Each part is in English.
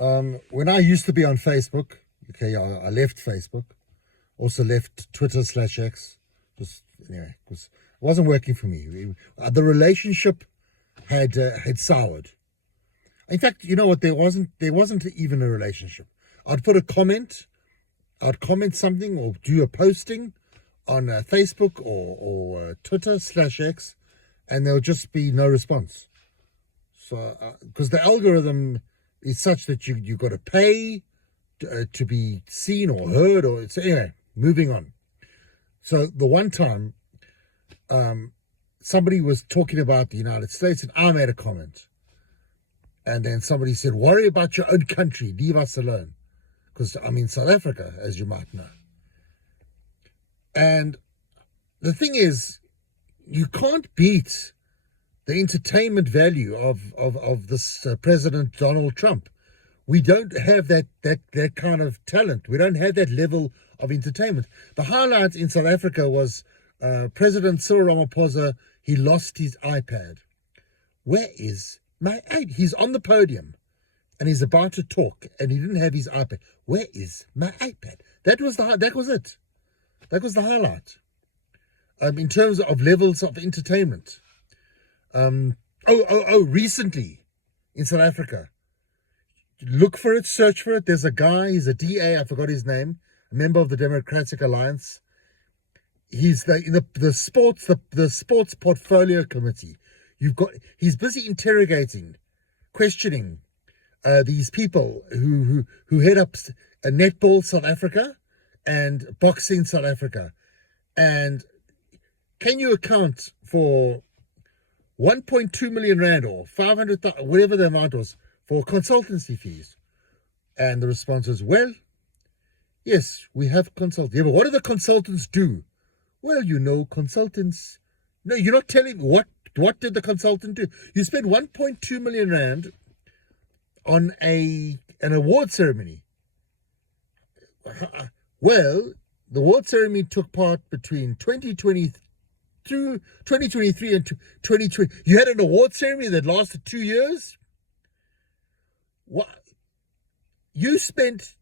When I used to be on Facebook, okay, I left Facebook, also left Twitter/X, just anyway, because it wasn't working for me. The relationship had soured. In fact, you know what? There wasn't even a relationship. I'd put a comment, I'd comment something or do a posting on Facebook or Twitter/X, and there'll just be no response. So, because the algorithm is such that you got to pay to be seen or heard, or it's anyway. Moving on. So the one time, somebody was talking about the United States, and I made a comment, and then somebody said, "Worry about your own country, leave us alone," because I'm in South Africa, as you might know. And the thing is, you can't beat the entertainment value of this President Donald Trump. We don't have that kind of talent. We don't have that level of entertainment. The highlight in South Africa was President Cyril Ramaphosa. He lost his iPad. Where is my iPad? He's on the podium and he's about to talk and he didn't have his iPad. Where is my iPad? That was it. That was the highlight. In terms of levels of entertainment. Recently in South Africa, look for it, search for it. There's a guy, he's a DA, I forgot his name, a member of the Democratic Alliance. He's the sports portfolio committee. He's busy interrogating, questioning these people who head up netball South Africa and boxing South Africa. And can you account for 1.2 million rand or 500,000, whatever the amount was, for consultancy fees? And the response is, well, yes, we have consultants. Yeah, but what do the consultants do? Well, consultants. No, you're not telling me what did the consultant do? You spent 1.2 million rand on an award ceremony. Well, the award ceremony took part between 2023 and 2020. You had an award ceremony that lasted 2 years? What? You spent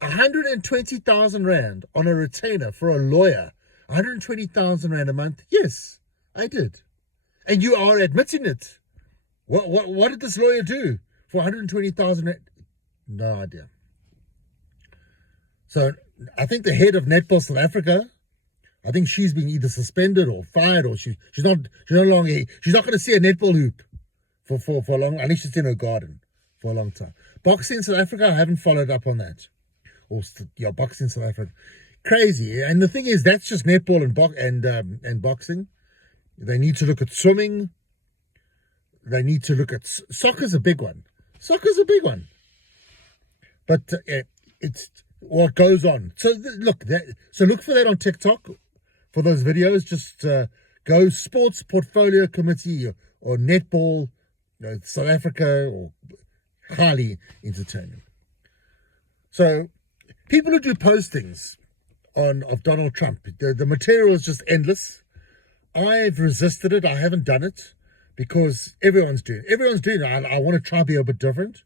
120,000 rand on a retainer for a lawyer. 120,000 rand a month? Yes, I did. And you are admitting it. What did this lawyer do for 120,000 rand? No idea. So I think the head of Netball South Africa, I think she's been either suspended or fired, or she's not going to see a netball hoop for long, unless she's in her garden for a long time. Boxing South Africa, I haven't followed up on that. Boxing South Africa, crazy. And the thing is, that's just netball and boxing. They need to look at swimming. They need to look at soccer's a big one. But it's what goes on. So look for that on TikTok. For those videos, just go Sports Portfolio Committee or Netball, South Africa, or highly entertaining. So people who do postings of Donald Trump, the material is just endless. I've resisted it. I haven't done it because everyone's doing it. I want to try to be a bit different.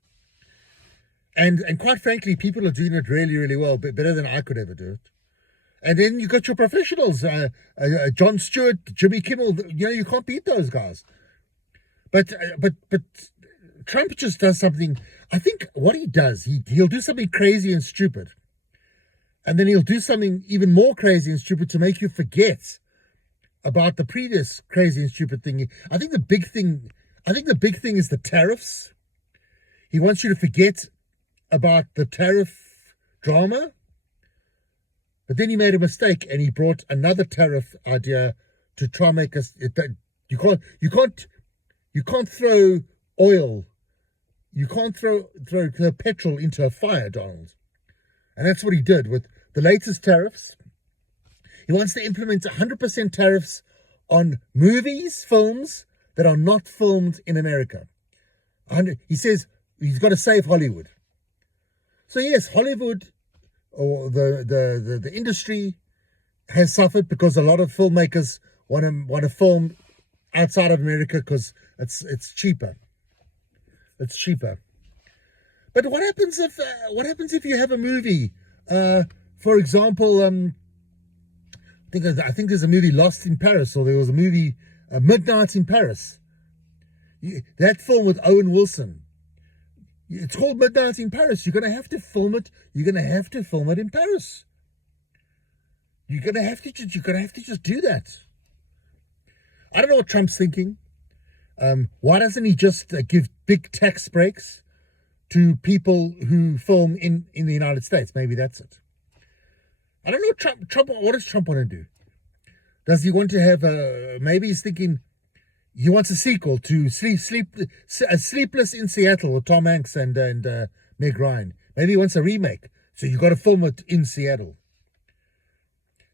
And quite frankly, people are doing it really, really well, better than I could ever do it. And then you got your professionals, Jon Stewart, Jimmy Kimmel. You can't beat those guys. But Trump just does something. I think what he does, he'll do something crazy and stupid, and then he'll do something even more crazy and stupid to make you forget about the previous crazy and stupid thing. I think the big thing is the tariffs. He wants you to forget about the tariff drama. But then he made a mistake and he brought another tariff idea to try and make us. You can't throw oil. You can't throw petrol into a fire, Donald. And that's what he did with the latest tariffs. He wants to implement 100% tariffs on films that are not filmed in America. He says he's got to save Hollywood. So yes, Hollywood, or the industry, has suffered because a lot of filmmakers want to film outside of America because it's cheaper. It's cheaper. But what happens if you have a movie? For example, I think there's a movie Lost in Paris, or there was a movie Midnight in Paris. That film with Owen Wilson. It's called Midnight in Paris. You're going to have to film it. You're going to have to film it in Paris. You're going to have to just do that. I don't know what Trump's thinking. Why doesn't he just give big tax breaks to people who film in the United States? Maybe that's it. I don't know. Trump. What does Trump want to do? Does he want to have maybe he's thinking he wants a sequel to Sleepless in Seattle with Tom Hanks and Meg Ryan. Maybe he wants a remake. So you got to film it in Seattle.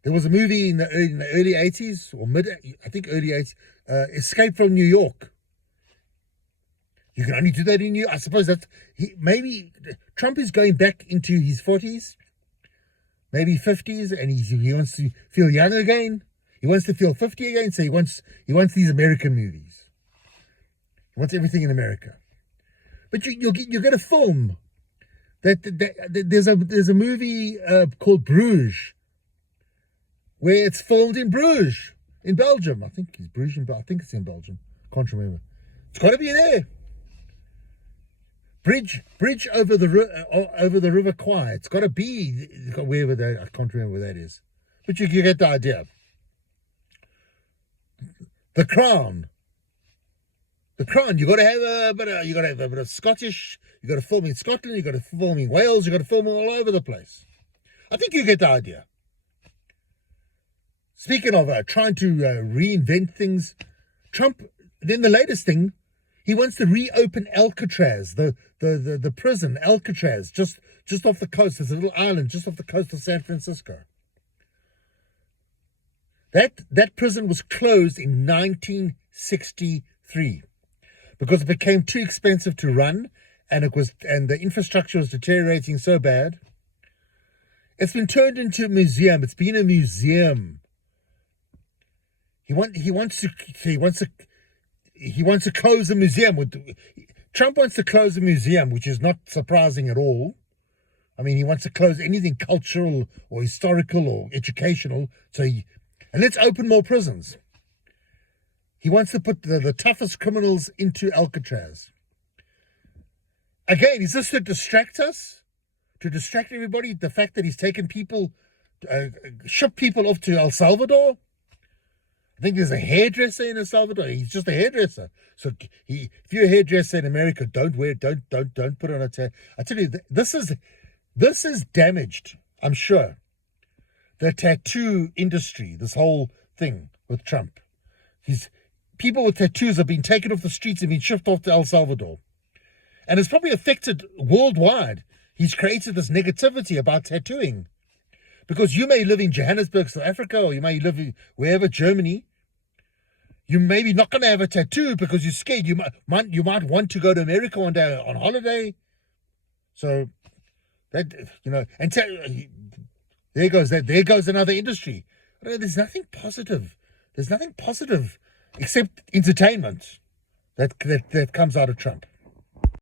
There was a movie in the early 80s or early 80s, Escape from New York. You can only do that in New York. I suppose maybe Trump is going back into his 40s, maybe 50s, and he wants to feel young again. He wants to feel 50 again, so he wants these American movies. He wants everything in America. But you're going to film that. There's a movie called Bruges, where it's filmed in Bruges, in Belgium. I think it's Bruges. I think it's in Belgium. Can't remember. It's got to be there. Bridge over the River Kwai. It's got to be wherever that. I can't remember where that is, but you get the idea. The Crown. You got to have a bit of Scottish. You got to film in Scotland. You got to film in Wales. You got to film all over the place. I think you get the idea. Speaking of trying to reinvent things, Trump. Then the latest thing, he wants to reopen Alcatraz, the prison Alcatraz, just off the coast. There's a little island just off the coast of San Francisco. That prison was closed in 1963 because it became too expensive to run, and the infrastructure was deteriorating so bad. It's been turned into a museum. It's been a museum. He wants to close the museum. Trump wants to close the museum, which is not surprising at all. I mean, he wants to close anything cultural or historical or educational. And let's open more prisons. He wants to put the toughest criminals into Alcatraz. Again, is this to distract us? To distract everybody? The fact that he's taken people, shipped people off to El Salvador? I think there's a hairdresser in El Salvador. He's just a hairdresser. So if you're a hairdresser in America, don't put on a tattoo. I tell you, this is damaged, I'm sure. The tattoo industry, this whole thing with Trump. People with tattoos have been taken off the streets and been shipped off to El Salvador. And it's probably affected worldwide. He's created this negativity about tattooing. Because you may live in Johannesburg, South Africa, or you may live in wherever, Germany. You may be not going to have a tattoo because you're scared. You might want to go to America one day on holiday. So, that, and there goes another industry. There's nothing positive. There's nothing positive except entertainment that comes out of Trump.